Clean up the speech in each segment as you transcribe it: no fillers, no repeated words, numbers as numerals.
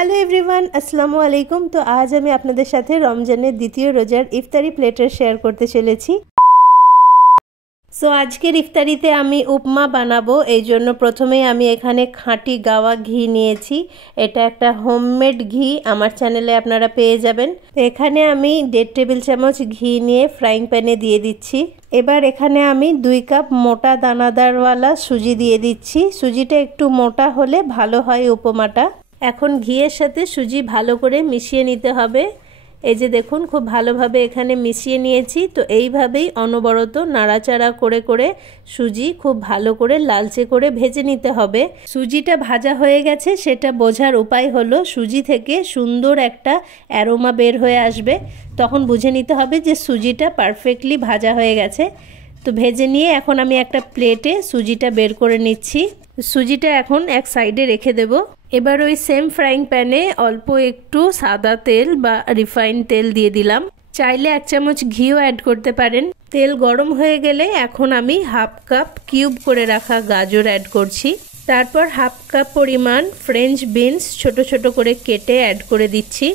Hello everyone, আসসালামু আলাইকুম। তো আজ আমি আপনাদের সাথে রমজানের দ্বিতীয় রোজার ইফতারি প্লেটার শেয়ার করতে চলেছি। সো আজকের ইফতারিতে আমি উপমা বানাবো, এই জন্য প্রথমেই আমি এখানে খাঁটি গাওয়া ঘি নিয়েছি। এটা একটা হোমমেড ঘি, আমার চ্যানেলে আপনারা পেয়ে যাবেন। তো এখানে আমি 1.5 টেবিল চামচ ঘি নিয়ে ফ্রাইং প্যানে দিয়ে দিচ্ছি। এবার এখানে আমি 2 কাপ মোটা দানাদারওয়ালা সুজি দিয়ে দিচ্ছি। সুজিটা একটু মোটা হলে ভালো হয় উপমাটা। এখন ঘিয়ের সাথে সুজি ভালো করে মিশিয়ে নিতে হবে। এই যে দেখুন, খুব ভালোভাবে এখানে মিশিয়ে নিয়েছি। তো এইভাবেই অনবরত নাড়াচাড়া করে করে সুজি খুব ভালো করে লালচে করে ভেজে নিতে হবে। সুজিটা ভাজা হয়ে গেছে সেটা বোঝার উপায় হলো সুজি থেকে সুন্দর একটা অ্যারোমা বের হয়ে আসবে, তখন বুঝে নিতে হবে যে সুজিটা পারফেক্টলি ভাজা হয়ে গেছে। তো ভেজে নিয়ে এখন আমি একটা প্লেটে সুজিটা বের করে নিচ্ছি। সুজিটা এখন এক সাইডে রেখে দেব। এবার ওই সেম ফ্রাইং প্যানে অল্প একটু সাদা তেল বা রিফাইন তেল দিয়ে দিলাম। চাইলে 1 চামচ ঘিও অ্যাড করতে পারেন। তেল গরম হয়ে গেলে এখন আমি 1/2 কাপ কিউব করে রাখা গাজর অ্যাড করছি। তারপর 1/2 কাপ পরিমাণ ফ্রেঞ্চ বিনস ছোট ছোট করে কেটে অ্যাড করে দিচ্ছি।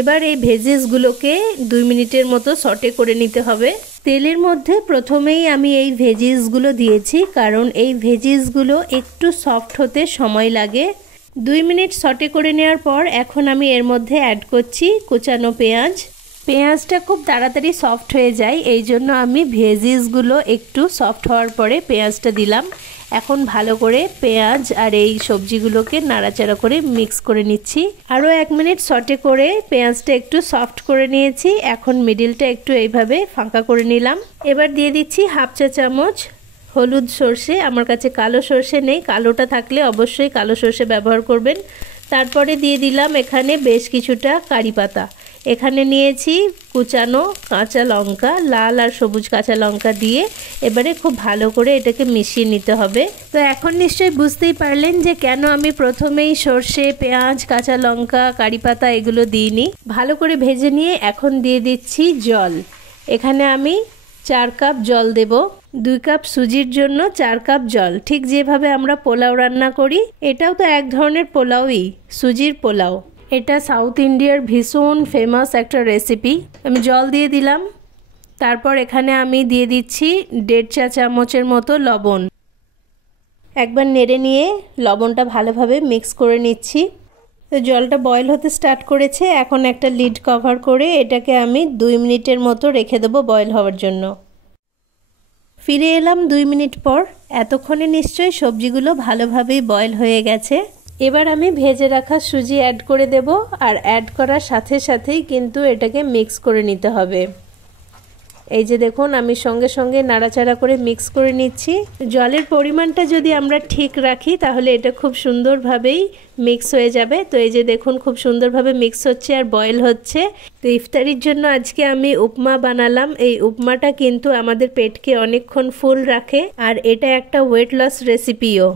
এবার এই ভেজিসগুলোকে 2 মিনিটের মতো সটে করে নিতে হবে। তেলের মধ্যে প্রথমেই আমি এই ভেজিসগুলো দিয়েছি, কারণ এই ভেজিসগুলো একটু সফট হতে সময় লাগে। 2 মিনিট সটে করে নেওয়ার পর এখন আমি এর মধ্যে অ্যাড করছি কুচানো পেঁয়াজ। পেঁয়াজটা খুব তাড়াতাড়ি সফট হয়ে যায়, এই জন্য আমি ভেজিসগুলো একটু সফট হওয়ার পরে পেঁয়াজটা দিলাম। এখন ভালো করে পেঁয়াজ আর এই সবজিগুলোকে নাড়াচাড়া করে মিক্স করে নিচ্ছি। আরও 1 মিনিট সটে করে পেঁয়াজটা একটু সফট করে নিয়েছি। এখন মিডিলটা একটু এইভাবে ফাঁকা করে নিলাম। এবার দিয়ে দিচ্ছি 1/2 চা চামচ হলুদ সর্ষে। আমার কাছে কালো সর্ষে নেই, কালোটা থাকলে অবশ্যই কালো সর্ষে ব্যবহার করবেন। তারপরে দিয়ে দিলাম এখানে বেশ কিছুটা কারি পাতা। এখানে নিয়েছি কুচানো কাঁচা লঙ্কা, লাল আর সবুজ কাঁচা লঙ্কা দিয়ে এবারে খুব ভালো করে এটাকে মিশিয়ে নিতে হবে। তো এখন নিশ্চয়ই বুঝতেই পারলেন যে কেন আমি প্রথমেই সর্ষে, পেঁয়াজ, কাঁচা লঙ্কা, কারি পাতা এগুলো দিইনি। ভালো করে ভেজে নিয়ে এখন দিয়ে দিচ্ছি জল। এখানে আমি 4 কাপ জল দেব। 2 কাপ সুজির জন্য 4 কাপ জল। ঠিক যেভাবে আমরা পোলাও রান্না করি, এটাও তো এক ধরনের পোলাওই, সুজির পোলাও। এটা সাউথ ইন্ডিয়ার ভীষণ ফেমাস একটা রেসিপি। আমি জল দিয়ে দিলাম। তারপর এখানে আমি দিয়ে দিচ্ছি 1.5 চা চামচের মতো লবণ। একবার নেড়ে নিয়ে লবণটা ভালোভাবে মিক্স করে নিচ্ছি। তো জলটা বয়েল হতে স্টার্ট করেছে। এখন একটা লিড কভার করে এটাকে আমি 2 মিনিটের মতো রেখে দেবো বয়েল হওয়ার জন্য। ফিরে এলাম 2 মিনিট পর। এতক্ষণে নিশ্চয়ই সবজিগুলো ভালোভাবেই বয়েল হয়ে গেছে। এবার আমি ভেজে রাখা সুজি অ্যাড করে দেব, আর অ্যাড করার সাথে সাথেই কিন্তু এটাকে মিক্স করে নিতে হবে। এই যে দেখুন, আমি সঙ্গে সঙ্গে নাড়াচাড়া করে মিক্স করে নিচ্ছি। জলের পরিমাণটা যদি আমরা ঠিক রাখি তাহলে এটা খুব সুন্দরভাবেই মিক্স হয়ে যাবে। তো এই যে দেখুন, খুব সুন্দরভাবে মিক্স হচ্ছে আর বয়েল হচ্ছে। তো ইফতারির জন্য আজকে আমি উপমা বানালাম। এই উপমাটা কিন্তু আমাদের পেটকে অনেকক্ষণ ফুল রাখে, আর এটা একটা ওয়েট লস রেসিপিও।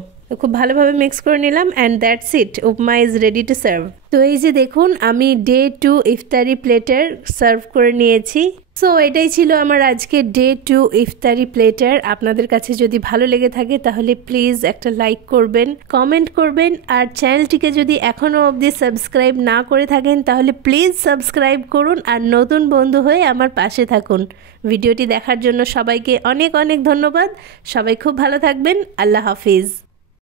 খুব ভালোভাবে মিক্স করে নিলাম, অ্যান্ড দ্যাটস ইট, উপমা ইজ রেডি টু সার্ভ। তো এই যে দেখুন, আমি ডে 2 ইফতারি প্লেটার সার্ভ করে নিয়েছি। সো এটাই ছিল আমার আজকে ডে 2 ইফতারি প্লেটার। আপনাদের কাছে যদি ভালো লেগে থাকে তাহলে প্লিজ একটা লাইক করবেন, কমেন্ট করবেন, আর চ্যানেলটিকে যদি এখনও অবধি সাবস্ক্রাইব না করে থাকেন তাহলে প্লিজ সাবস্ক্রাইব করুন, আর নতুন বন্ধু হয়ে আমার পাশে থাকুন। ভিডিওটি দেখার জন্য সবাইকে অনেক অনেক ধন্যবাদ। সবাই খুব ভালো থাকবেন। আল্লাহ হাফিজ।